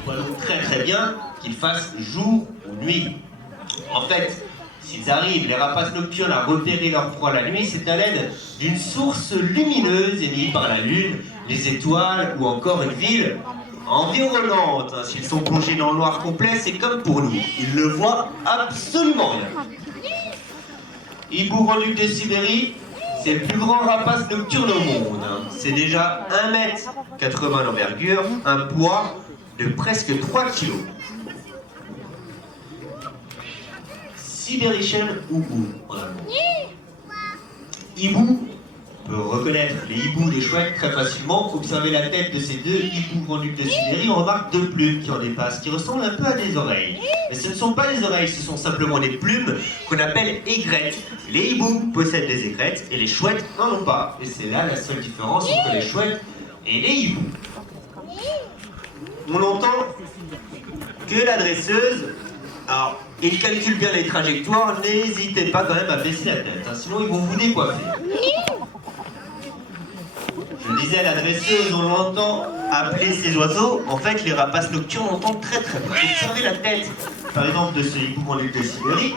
On voit donc très bien qu'ils fassent jour ou nuit. En fait, s'ils arrivent, les rapaces nocturnes, à repérer leur proie la nuit, c'est à l'aide d'une source lumineuse émise par la lune, les étoiles ou encore une ville environnante. S'ils sont plongés dans le noir complet, c'est comme pour nous. Ils ne voient absolument rien. Hibou grand-duc de Sibérie, c'est le plus grand rapace nocturne au monde. C'est déjà 1,80 m d'envergure, un poids de presque 3 kg. Sibérischen Ubu en allemand. Hibou peut reconnaître les hiboux des chouettes très facilement. Observez la tête de ces deux hiboux grand-ducs de Sibérie, on remarque deux plumes qui en dépassent, qui ressemblent un peu à des oreilles. Mais ce ne sont pas des oreilles, ce sont simplement des plumes qu'on appelle aigrettes. Les hiboux possèdent des aigrettes et les chouettes n'en ont pas. Et c'est là la seule différence entre les chouettes et les hiboux. On entend que la dresseuse, alors, ils calculent bien les trajectoires, n'hésitez pas quand même à baisser la tête, hein, sinon ils vont vous décoiffer. Je disais, la dresseuse, on l'entend appeler ces oiseaux. En fait, les rapaces nocturnes entendent très près. Observez la tête, par exemple, de ce hibou grand-duc de Sibérie.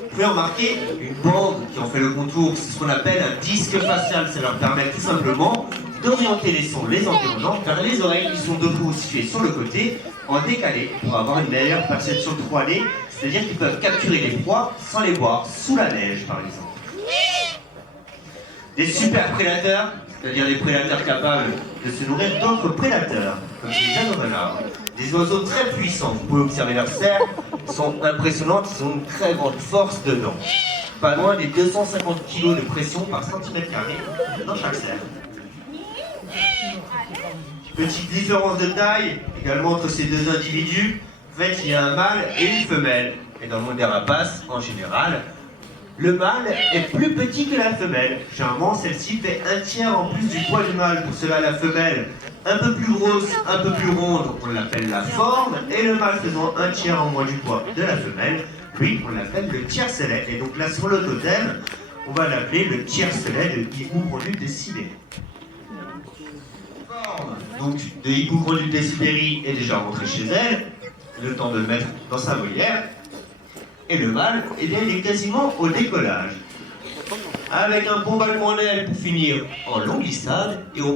Vous pouvez remarquer une bande qui en fait le contour, c'est ce qu'on appelle un disque facial. Ça leur permet tout simplement d'orienter les sons les environnants, car les oreilles qui sont de vous situées sur le côté, en décalé, pour avoir une meilleure perception 3D, c'est-à-dire qu'ils peuvent capturer les proies sans les voir sous la neige, par exemple. Des super prédateurs, c'est-à-dire des prédateurs capables de se nourrir d'autres prédateurs, comme les anomalars. Des oiseaux très puissants, vous pouvez observer leurs serres, sont impressionnantes, ils ont une très grande force de dents. Pas loin des 250 kg de pression par centimètre carré dans chaque serre. Petite différence de taille également entre ces deux individus. En fait, il y a un mâle et une femelle. Et dans le monde des rapaces, en général, le mâle est plus petit que la femelle. Généralement, celle-ci fait un tiers en plus du poids du mâle. Pour cela, la femelle, un peu plus grosse, un peu plus ronde, on l'appelle la forme. Et le mâle faisant un tiers en moins du poids de la femelle, lui, on l'appelle le tiercelet. Et donc là, sur le totem, on va l'appeler le tiercelet de hibou grand-duc de Sibérie. Donc, de hibou grand-duc de Sibérie est déjà rentré chez elle, le temps de le mettre dans sa volière. Et le mâle, eh bien, il est quasiment au décollage. Avec un bon battement d'aile pour finir en longue glissade et au